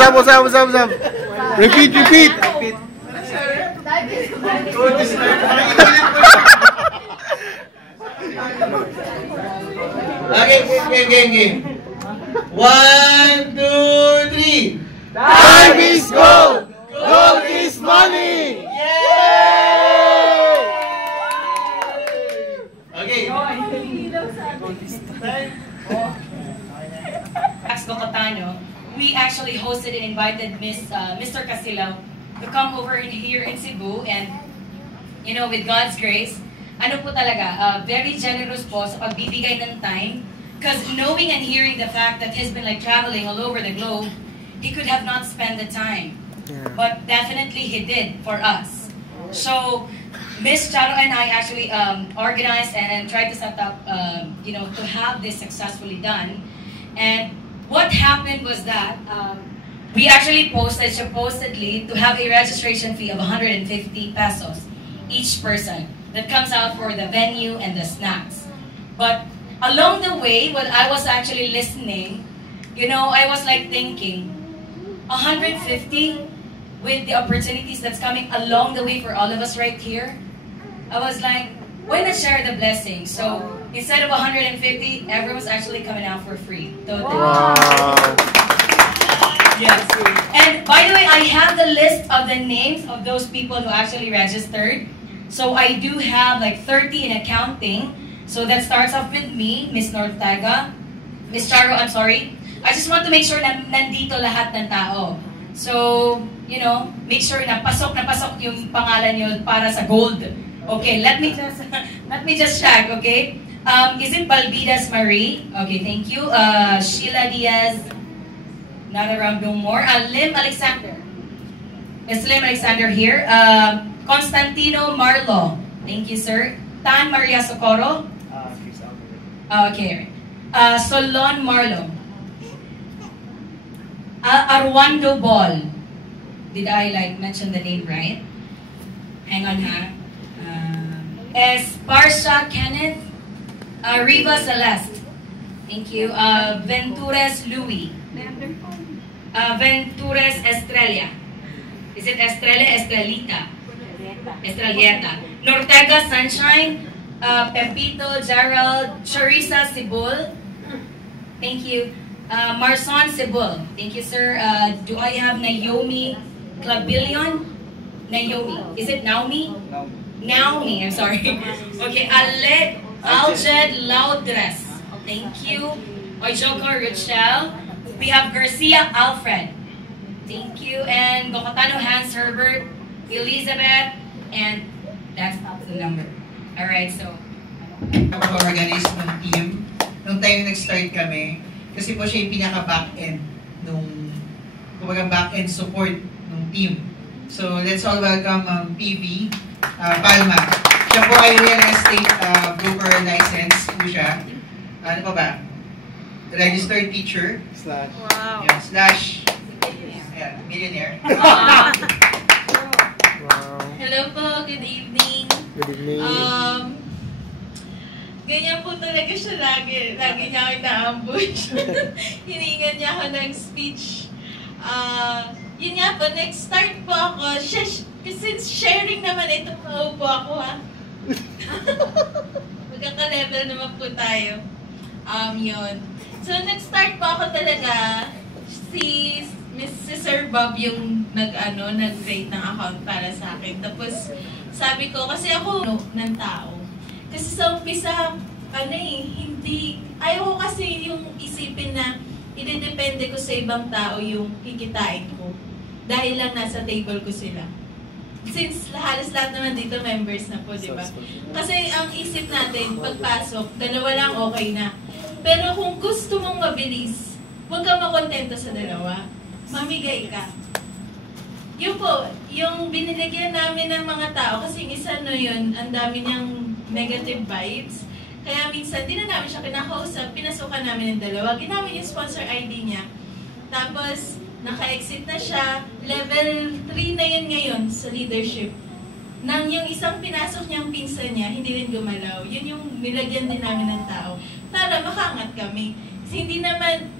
What's up? Repeat. Okay, game. 1, 2, 3. Time is gold! Gold is money! Yay! Okay. Gokotano, we actually hosted and invited Mr. Casilaw to come over here in Cebu, and with God's grace, ano po talaga, very generous po sa pagbibigay ng time, because knowing and hearing the fact that he's been like traveling all over the globe, he could have not spent the time, but definitely he did for us. So Miss Charo and I actually organized and tried to set up, to have this successfully done. And what happened was that we actually posted supposedly to have a registration fee of 150 pesos each person that comes out for the venue and the snacks. But along the way, when I was actually listening, I was like thinking, 150 with the opportunities that's coming along the way for all of us right here. I was like, why not share the blessing? So instead of 150, everyone's actually coming out for free. Totally. Wow. Yes. And by the way, I have the list of the names of those people who actually registered. So I do have like 30 in accounting. So that starts off with me, Miss Nortaga, Miss Charo, I'm sorry. I just want to make sure na nandito lahat ng tao. So, make sure na pasok yung pangalan nyo para sa gold. Okay, let me just check, okay? Is it Balbidas Marie? Okay, thank you. Sheila Diaz, not around no more. Lim Alexander. Miss Lim Alexander here. Constantino Marlo. Thank you, sir. Tan Maria Socorro. Okay. Solon Marlo. Arwando Ball. Did I mention the name right? Hang on, ha. Esparcia Kenneth. Riva Celeste. Thank you. Ventures Louis. Ventures Estrella. Is it Estrella? Estrelita. Estrelleta. Nortega Sunshine. Pepito Gerald. Charissa Sibul. Thank you. Marson Sibul. Thank you, sir. Do I have Naomi Clabillion? Naomi. Is it Naomi? Naomi, I'm sorry. Okay, Aljed Laudres. Thank you. Ojoko Rochelle. We have Garcia Alfred. Thank you. And Gokotano Hans Herbert, Elizabeth, and that's the number. Alright, so. Organize ng team. Nung tayo nag-start kami, kasi po siya yung pinaka-back-end back-end support ng team. So, let's all welcome PV Palma. Siya po ay real estate broker license po siya. Ano pa ba? Registered teacher. Slash. Wow. Yeah, slash. Yeah, millionaire. Wow. Hello po, good evening. Good evening. Ganyan po talaga siya lagi. Lagi niya ako na-ambush. Hiningan niya ako ng speech. Yun nga po, nag-start po ako. Since sharing naman ito, po ako ha. Magkaka-level naman po tayo. Yun. So, nag-start po ako talaga. Si Sir Bob yung nag-rate ng account para sa akin. Tapos, sabi ko, kasi ako ng tao. Kasi sa umpisa, hindi, ayaw ko kasi yung isipin na idedepende ko sa ibang tao yung kikitain ko. Dahil lang nasa table ko sila. Since halos lahat naman dito members na po, di ba? Kasi ang isip natin, pagpasok, dalawa lang okay na. Pero kung gusto mong mabilis, huwag kang makontento sa dalawa. Mamigay ka. Yun po, yung binilagyan namin ng mga tao, kasi isa yun, ang dami niyang negative vibes. Kaya minsan, di na namin siya kinakausap, pinasukan namin ng dalawa. Ginamit yung sponsor ID niya. Tapos, naka-exit na siya. Level 3 na yun ngayon sa leadership. Nang yung isang pinasok niyang pinsan niya, hindi rin gumalaw. Yun yung nilagyan din namin ng tao. Para makaangat kami. Kasi hindi naman,